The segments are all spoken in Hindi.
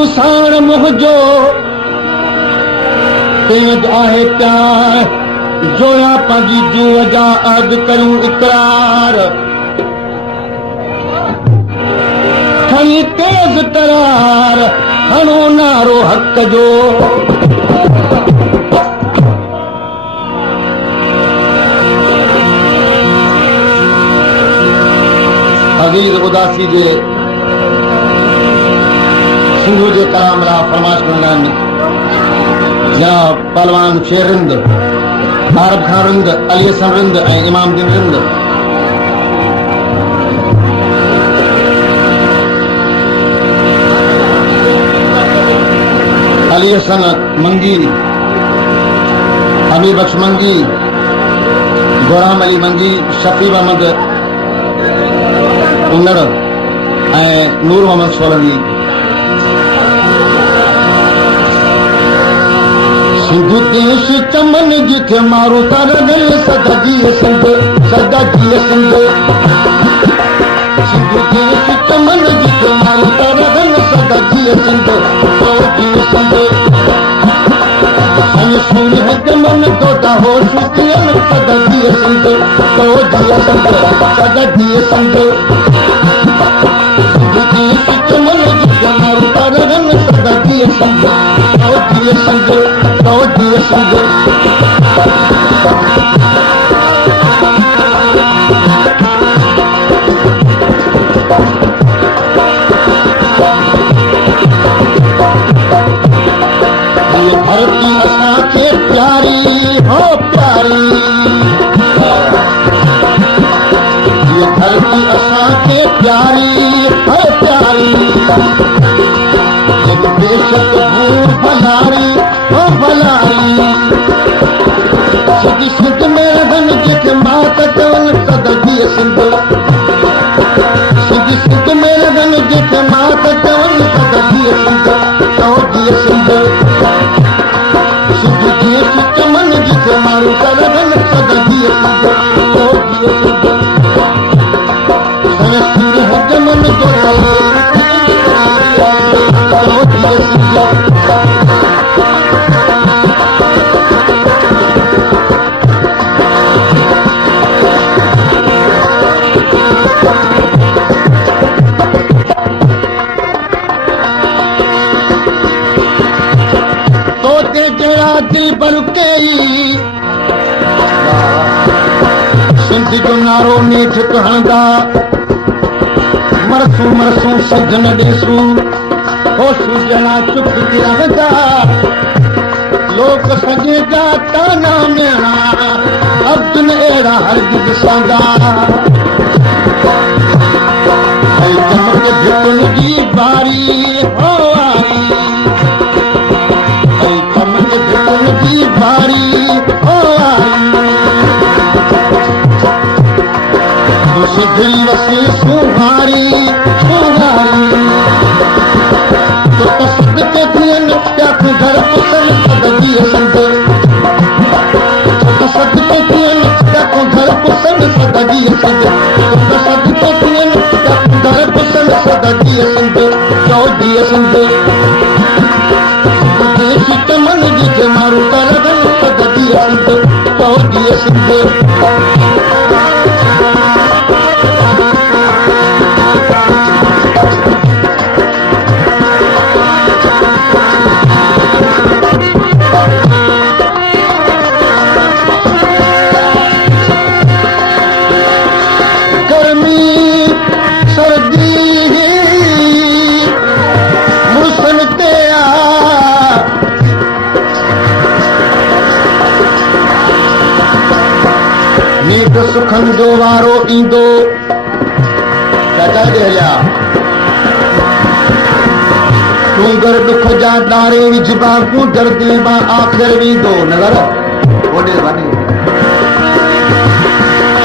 तूं साण मुंहिंजो तेज आहे प्यार जोया पंहिंजी जूअ जा अद करूं इकरार खणी तेज करार हणो नारो हक़ जो अज़ीज़ उदासी जे सिंधु जे कलाम ला फरमाइश कंदा आहिनि या पहलवान शेर रिंद आरब खान रिंद अली हसन रिंद ऐं इमाम दीन रिंद अली हसन मंगी हमीद बख्श मंगी गुलाम अली मंगी शकीब अहमद उन्नड़ ऐं नूर मोहम्मद सोलंकी सिंधु देश चमन जिथे मारो तार दिल सदा जी सिंध सिंधु देश चमन जिथे मारो तार दिल सदा जी सिंध सूर्य गमन तोता हो शुक्रियन सदा जी सिंध तो जी सिंध सदा जी सिंध सिंधु देश चमन जिथे मारो तार दिल सदा जी सिंध तो जी सिंध तो जी सिंध धरती असांखे प्यारी हो प्यारी ये धरती असांखे प्यारी हो प्यारी एक बेशक भूर भलारी हो भलारी सिंध सिंध में रहन जिथे मात कवन सदा जी सिंध सिंध सिंध में रहन जिथे मात कवन सदा जी सिंध तो जी सिंध सिंधु देश चमन जिथे मारू करन सदा जी सिंध तो जी सिंध सनसूर हो जमन जो तो जी सिंध दिल बलुकेई सिंध जो नारो नेठ कहंदा मरसू मरसू सजन ॾेसू होशू ॼणा चुप रहंदा लोक सॼे जा ताना मेणा अब्दुल अहिड़ा हरगिज़ ॾिसंदा चमक भितुन जी बारी हो बारी हो दिल वसी सुहारी सुहारी तो तसद के दिन क्या घर पुसन सदगी संग तसद के दिन क्या घर पुसन सदगी संग तसद के दिन क्या घर पुसन सदगी संग चौधी संग देश चमन जिथे मारू तरन सदगी संग चौधी संग सुखन जो वारो ईंदो चाचा दे हलिया तूं घर दुख जा डारे विझबा तूं दर्दी मां आख़िर वेंदो नज़र ओॾे वञी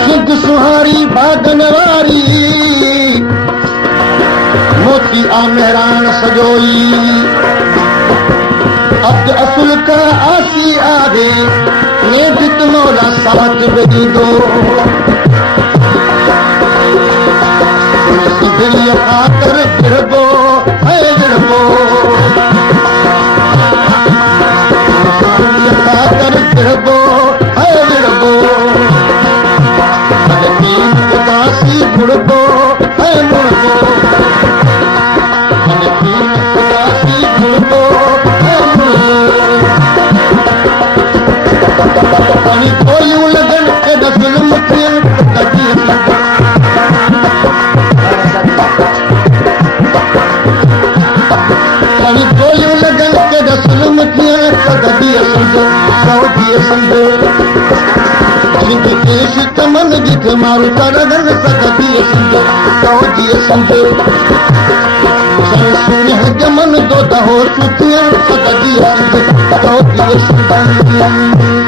सिंध सुहारी बागन वारी मोती आ मेहरान सजोई अब्द असुल का आसी आदे नेठ मौला साथ बेदो सिंधड़ीअ खातर गिरबो है विड़बो खातर विड़बो है विड़बो तीन उदासी मुड़बो है मुड़बो तीन उदासी मुड़बो है मुड़बो पानी कोलियूं लगन के दसुल मुठियन कदी पानी कोलियूं लगन के दसुल मुठियन कदी समझो सौदी समझो जिनके देश कमन जिथे मारू तरगन कदी समझो सौदी समझो सुने जमन दो दहो सुतियन कदी समझो सौदी समझो